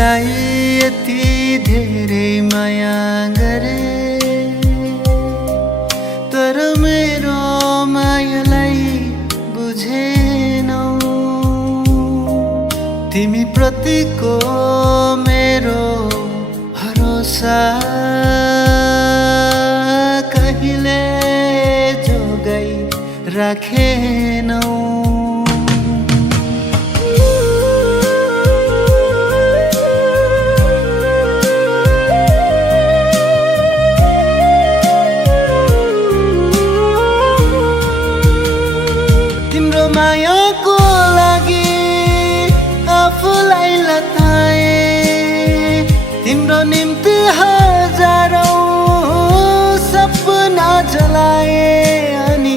तिमीलाई यति धेरै माया गरे तर मेरो मायालाई बुझेनौ तिमी प्रतिको मेरो भरोसा कहिले जोगाई राखेनौ तिम्रो मायाको लागि आफूलाई लताए तिम्रो निम्ति हजारौं सपना जलाए अनि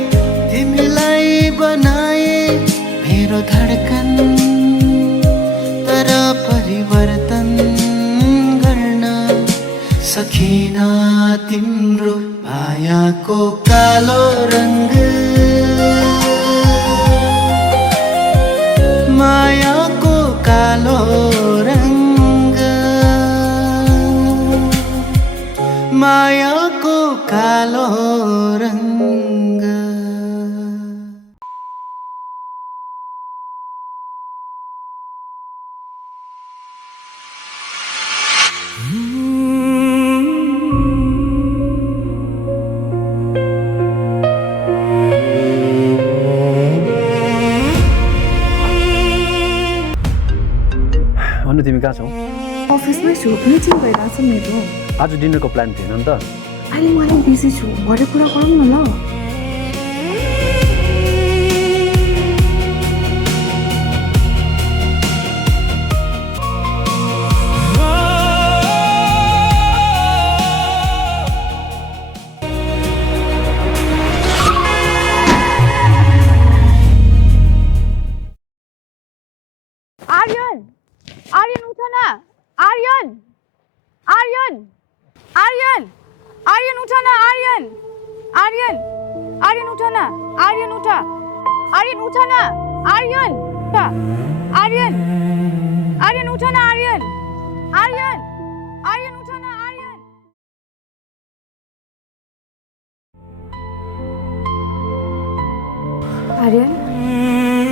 तिमीलाई बनाए मेरो धडकन तर परिवर्तन गर्न सकिन तिम्रो मायाको कालो रंग मायाको कालो रंग मायाको कालो रंग तिमी कहाँ छौ? अफिसमै छु मिटिङ भइरहेछ मेरो आज डिनरको प्लान थिएन नि त अहिले म अलिक बिजी छु भरे कुरा गरौँ न ल आर्यन उठ न आर्यन आर्यन आर्यन आर्यन उठ न आर्यन आर्यन आर्यन उठ न आर्यन उठ आर्यन उठ न आर्यन आर्यन आर्यन उठ न आर्यन आर्यन आर्यन उठ न आर्यन आर्यन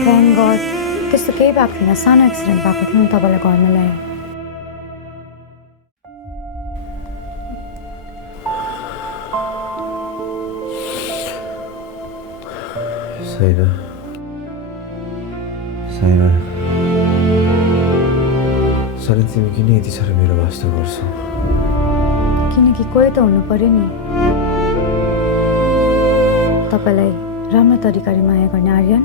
थ्याङ्क गड त्यस्तो केही भएको थिएन सानो एक्सिडेन्ट भएको थियो नि तपाईँलाई घरमा ल्याएँ साइना साइना सर तिमी किन यति साह्रो मेरो वास्ता गर्छौ किनकि कोही त हुनु पर्यो नि तपाईँलाई राम्रो तरिकाले माया गर्ने आर्यन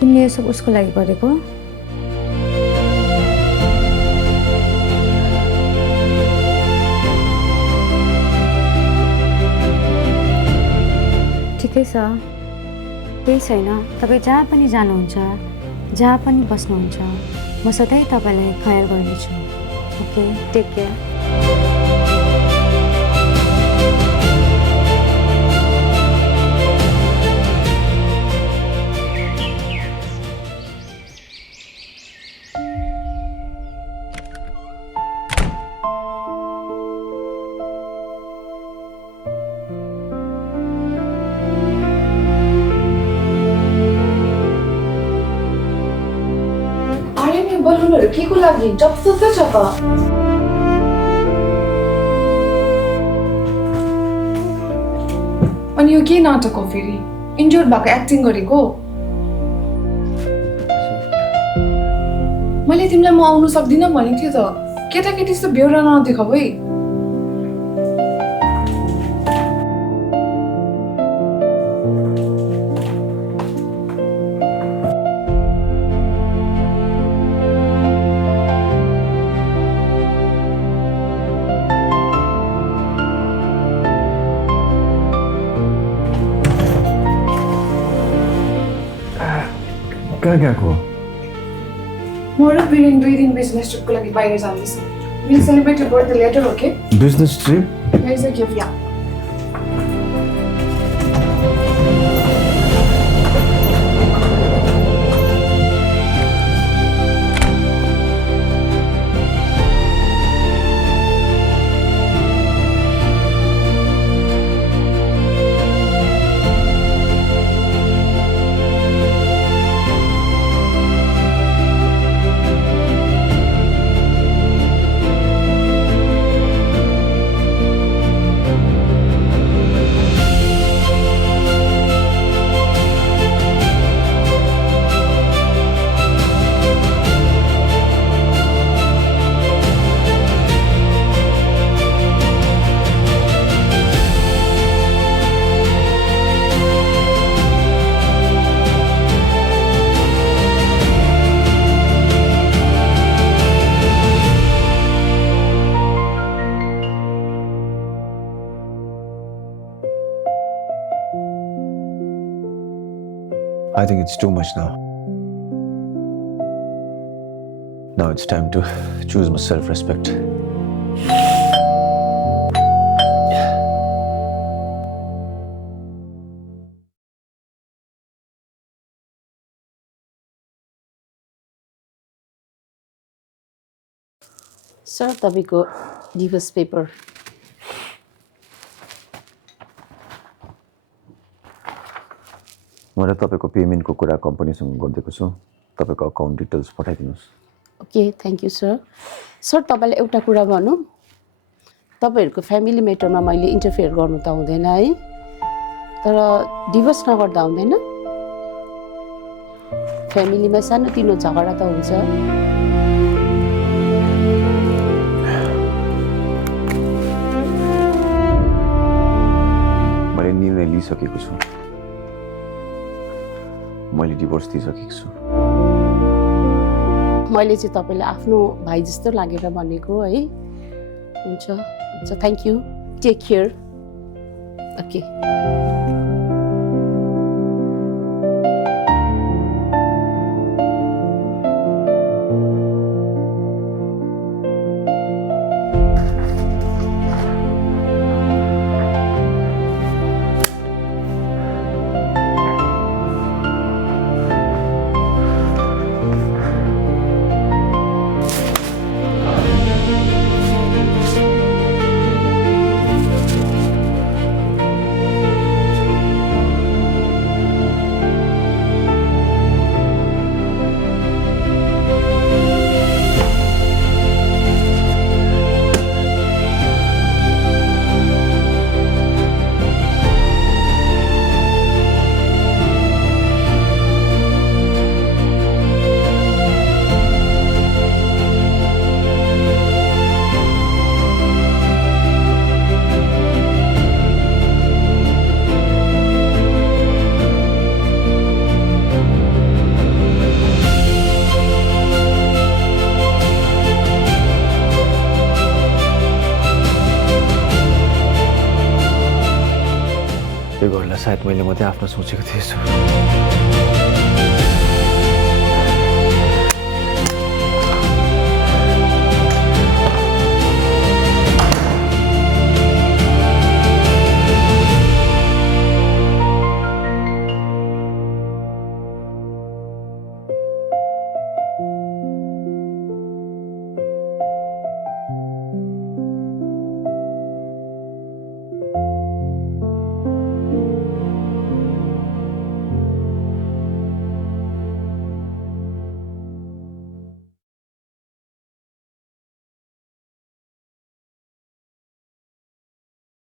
तिमीले यो सब उसको लागि गरेको ठिकै छ केही छैन तपाईँ जहाँ पनि जानुहुन्छ जहाँ पनि बस्नुहुन्छ म सधैँ तपाईँलाई ख्याल गर्नेछु ओके टेक केयर बलुनहरु के को लागि जस्तो छ त अनि यो के नाटक हो फेरि? इन्जोर्ड भएको एक्टिङ गरेको? मैले तिमीलाई म आउनु सक्दिनँ भनेको थिएँ त। केटाकेटी जस्तो बेहोरा नदेखाऊ है। कहाँ गएको? म र वीरेन 2 दिन बिजनेस ट्रिपको लागि बाहिर जाँदैछु। We'll celebrate your birthday later, okay? Business trip? Here's a gift, yeah. I think it's too much now. Now it's time to choose my self-respect. Sir तपाईँको डिभोर्स पेपर मैले तपाईँको पेमेन्टको कुरा कम्पनीसँग गरिदिएको छु। तपाईँको अकाउन्ट डिटेल्स पठाइदिनुहोस्। Okay thank you sir. Sir तपाईँलाई एउटा कुरा भनौँ, तपाईँहरूको फ्यामिली म्याटरमा मैले इन्टरफेयर गर्नु त हुँदैन है, तर डिभोर्स नगर्दा हुँदैन। फ्यामिलीमा सानोतिनो झगडा त हुन्छ। मैले निर्णय लिइसकेको छु। मैले डिभोर्स दिइसकेको छु। मैले चाहिँ तपाईँलाई आफ्नो भाइ जस्तो लागेर भनेको है। हुन्छ हुन्छ thank you, take care. Okay यो घरलाई सायद मैले मात्रै आफ्नो सोचेको थिएछु।